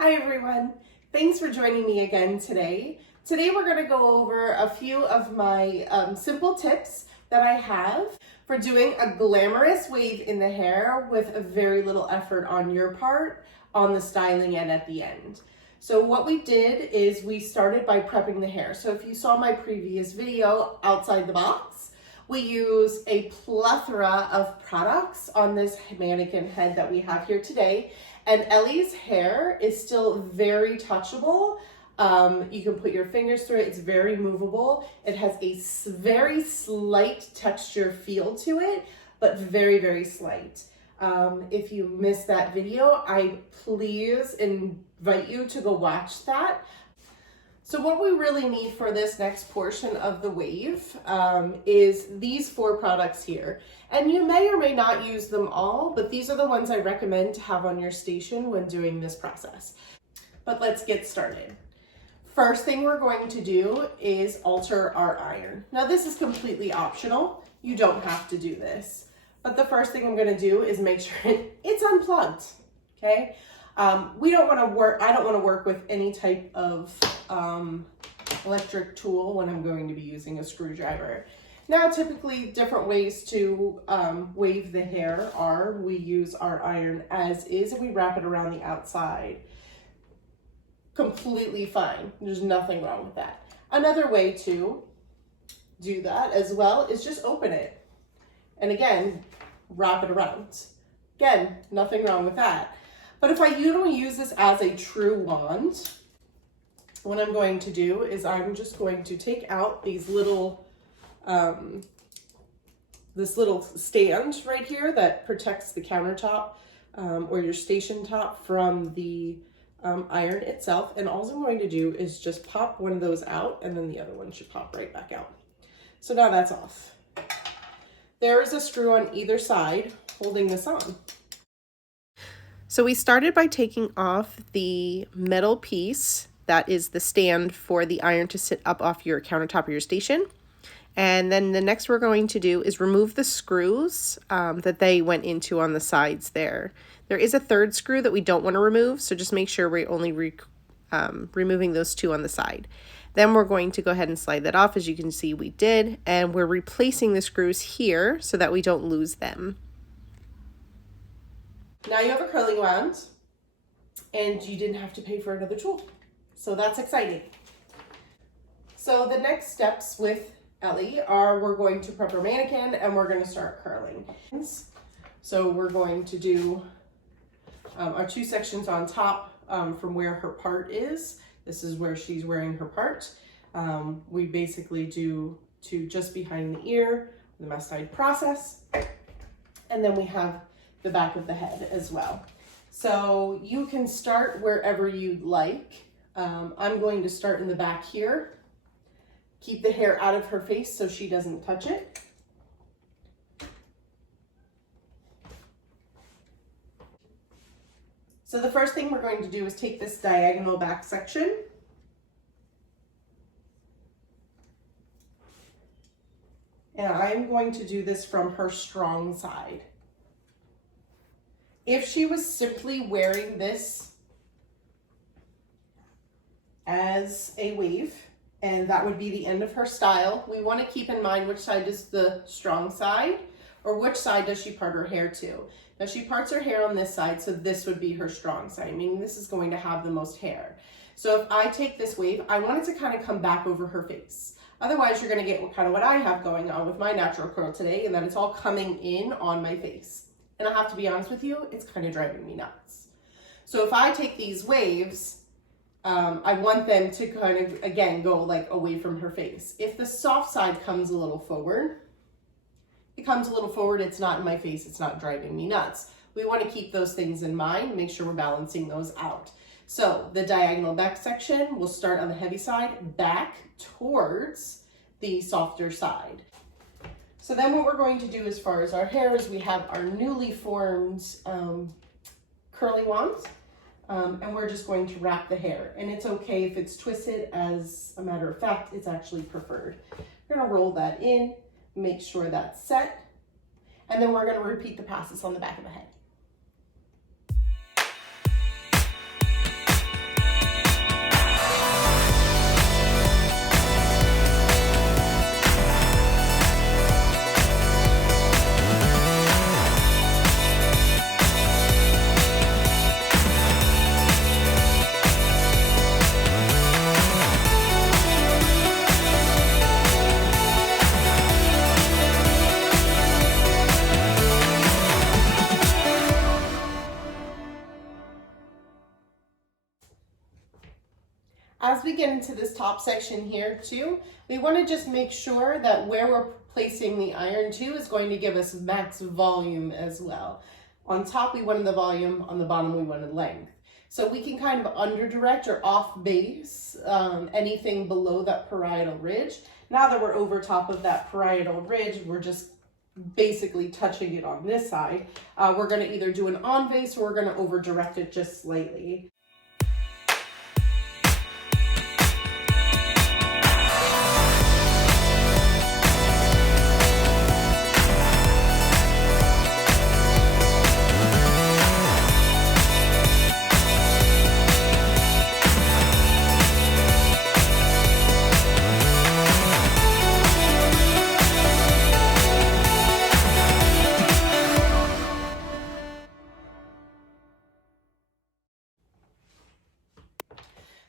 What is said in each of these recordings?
Hi everyone, thanks for joining me again today. Today we're going to go over a few of my simple tips that I have for doing a glamorous wave in the hair with a very little effort on your part on the styling and at the end. So what we did is we started by prepping the hair. So if you saw my previous video outside the box, we use a plethora of products on this mannequin head that we have here today. And Ellie's hair is still very touchable. You can put your fingers through it. It's very movable. It has a very slight texture feel to it, but very, very slight. If you missed that video, I please invite you to go watch that. So what we really need for this next portion of the wave is these 4 products here. And you may or may not use them all, but these are the ones I recommend to have on your station when doing this process. But let's get started. First thing we're going to do is alter our iron. Now this is completely optional. You don't have to do this. But the first thing I'm gonna do is make sure it's unplugged, okay? We don't want to work, I don't want to work with any type of electric tool when I'm going to be using a screwdriver. Now, typically different ways to wave the hair are we use our iron as is and we wrap it around the outside. Completely fine. There's nothing wrong with that. Another way to do that as well is just open it. And again, wrap it around. Again, nothing wrong with that. But if I don't use this as a true wand, what I'm going to do is I'm just going to take out these little, this little stand right here that protects the countertop or your station top from the iron itself. And all I'm going to do is just pop one of those out and then the other one should pop right back out. So now that's off. There is a screw on either side holding this on. So we started by taking off the metal piece that is the stand for the iron to sit up off your countertop or your station. And then the next we're going to do is remove the screws that they went into on the sides there. There is a third screw that we don't want to remove, so just make sure we're only removing those 2 on the side. Then we're going to go ahead and slide that off, as you can see we did, and we're replacing the screws here so that we don't lose them. Now you have a curling wand and you didn't have to pay for another tool. So that's exciting. So the next steps with Ellie are we're going to prep our mannequin and we're going to start curling. So we're going to do our 2 sections on top from where her part is. This is where she's wearing her part. We basically do to just behind the ear, the mast side process. And then we have the back of the head as well. So you can start wherever you'd like. I'm going to start in the back here. Keep the hair out of her face so she doesn't touch it. So the first thing we're going to do is take this diagonal back section and I'm going to do this from her strong side. If she was simply wearing this as a wave, and that would be the end of her style, we want to keep in mind which side is the strong side, or which side does she part her hair to. Now she parts her hair on this side, so this would be her strong side, meaning this is going to have the most hair. So if I take this wave, I want it to kind of come back over her face. Otherwise, you're going to get kind of what I have going on with my natural curl today, and that it's all coming in on my face. And I have to be honest with you, it's kind of driving me nuts. So if I take these waves, I want them to kind of, again, go like away from her face. If the soft side comes a little forward, it comes a little forward, it's not in my face, it's not driving me nuts. We want to keep those things in mind, make sure we're balancing those out. So the diagonal back section will start on the heavy side, back towards the softer side. So then what we're going to do as far as our hair is we have our newly formed curly wands, and we're just going to wrap the hair. And it's okay if it's twisted, as a matter of fact, it's actually preferred. We're gonna roll that in, make sure that's set, and then we're gonna repeat the process on the back of the head. As we get into this top section here too, we want to just make sure that where we're placing the iron too is going to give us max volume as well. On top we wanted the volume, on the bottom we wanted length. So we can kind of under direct or off base anything below that parietal ridge. Now that we're over top of that parietal ridge, we're just basically touching it on this side. We're going to either do an on base or we're going to over direct it just slightly.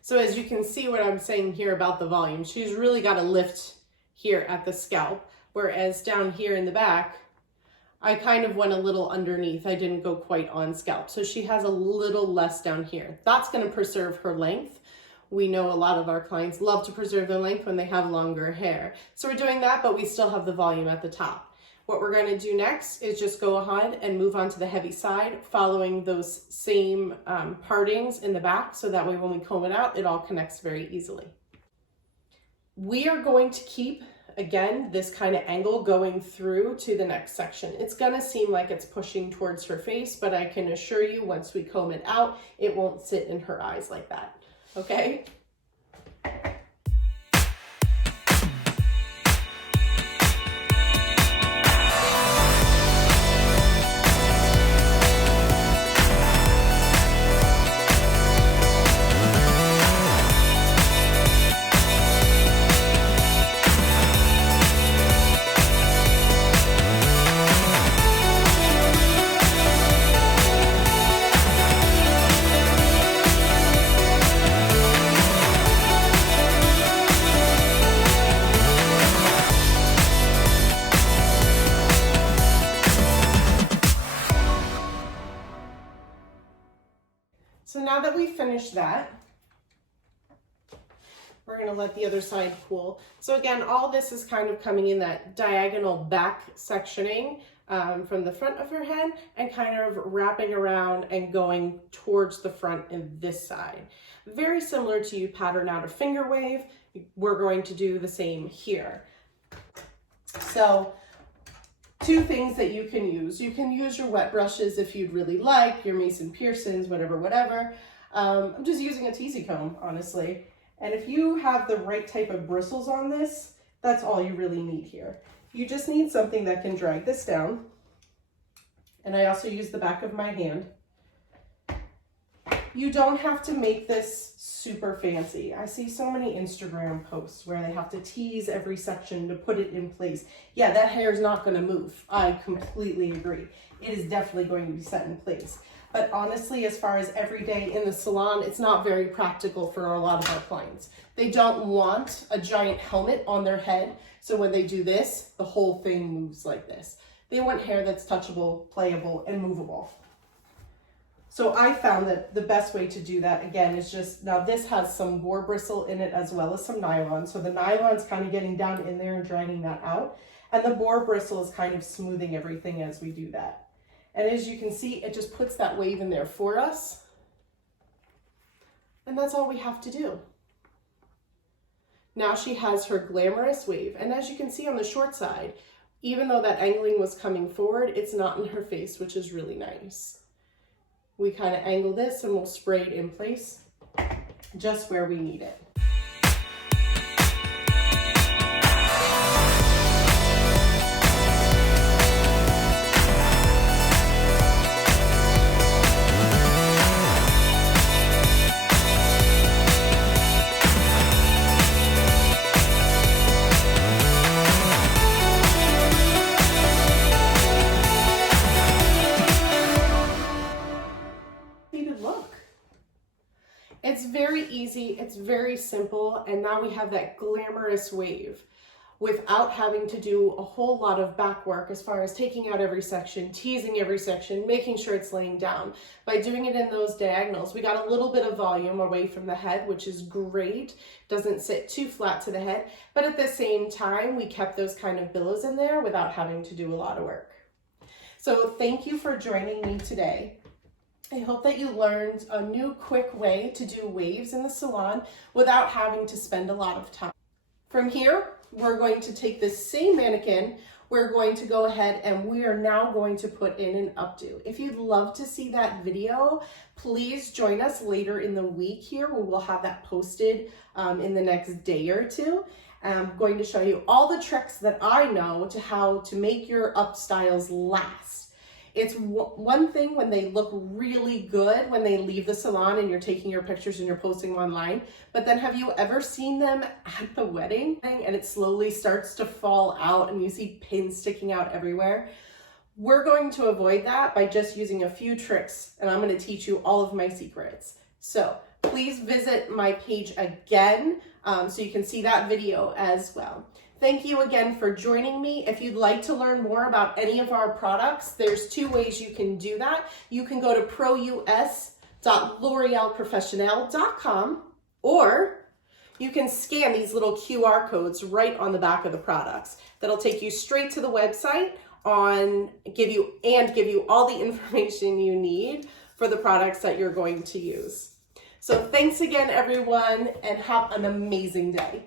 So as you can see what I'm saying here about the volume, she's really got to lift here at the scalp, whereas down here in the back, I kind of went a little underneath. I didn't go quite on scalp. So she has a little less down here. That's going to preserve her length. We know a lot of our clients love to preserve their length when they have longer hair. So we're doing that, but we still have the volume at the top. What we're going to do next is just go ahead and move on to the heavy side, following those same partings in the back, so that way when we comb it out, it all connects very easily. We are going to keep, again, this kind of angle going through to the next section. It's going to seem like it's pushing towards her face, but I can assure you once we comb it out, it won't sit in her eyes like that, okay? So now that we've finished that, we're going to let the other side cool. So again, all this is kind of coming in that diagonal back sectioning from the front of her head and kind of wrapping around and going towards the front in this side. Very similar to you pattern out a finger wave, we're going to do the same here. So two things that you can use. You can use your wet brushes if you'd really like, your Mason Pearsons, whatever. I'm just using a teasy comb, honestly. And if you have the right type of bristles on this, that's all you really need here. You just need something that can drag this down. And I also use the back of my hand. You don't have to make this super fancy. I see so many Instagram posts where they have to tease every section to put it in place. Yeah, that hair is not going to move. I completely agree. It is definitely going to be set in place. But honestly, as far as every day in the salon, it's not very practical for a lot of our clients. They don't want a giant helmet on their head. So when they do this, the whole thing moves like this. They want hair that's touchable, playable, and movable. So I found that the best way to do that, again, is just, now this has some boar bristle in it as well as some nylon. So the nylon's kind of getting down in there and dragging that out. And the boar bristle is kind of smoothing everything as we do that. And as you can see, it just puts that wave in there for us. And that's all we have to do. Now she has her glamorous wave. And as you can see on the short side, even though that angling was coming forward, it's not in her face, which is really nice. We kind of angle this and we'll spray it in place just where we need it. It's very easy, it's very simple, and now we have that glamorous wave. without having to do a whole lot of back work as far as taking out every section, teasing every section, making sure it's laying down. By doing it in those diagonals, we got a little bit of volume away from the head, which is great. Doesn't sit too flat to the head, but at the same time, we kept those kind of billows in there without having to do a lot of work. So thank you for joining me today. I hope that you learned a new quick way to do waves in the salon without having to spend a lot of time. From here, we're going to take this same mannequin, we're going to go ahead and we are now going to put in an updo. If you'd love to see that video, please join us later in the week here. We will have that posted in the next day or two. I'm going to show you all the tricks that I know to how to make your up styles last. It's one thing when they look really good when they leave the salon and you're taking your pictures and you're posting them online, but then have you ever seen them at the wedding and it slowly starts to fall out and you see pins sticking out everywhere? We're going to avoid that by just using a few tricks, and I'm going to teach you all of my secrets. So please visit my page again so you can see that video as well. Thank you again for joining me. If you'd like to learn more about any of our products, there's two ways you can do that. You can go to prous.l'orealprofessionnel.com, or you can scan these little QR codes right on the back of the products. That'll take you straight to the website give you all the information you need for the products that you're going to use. So thanks again, everyone, and have an amazing day.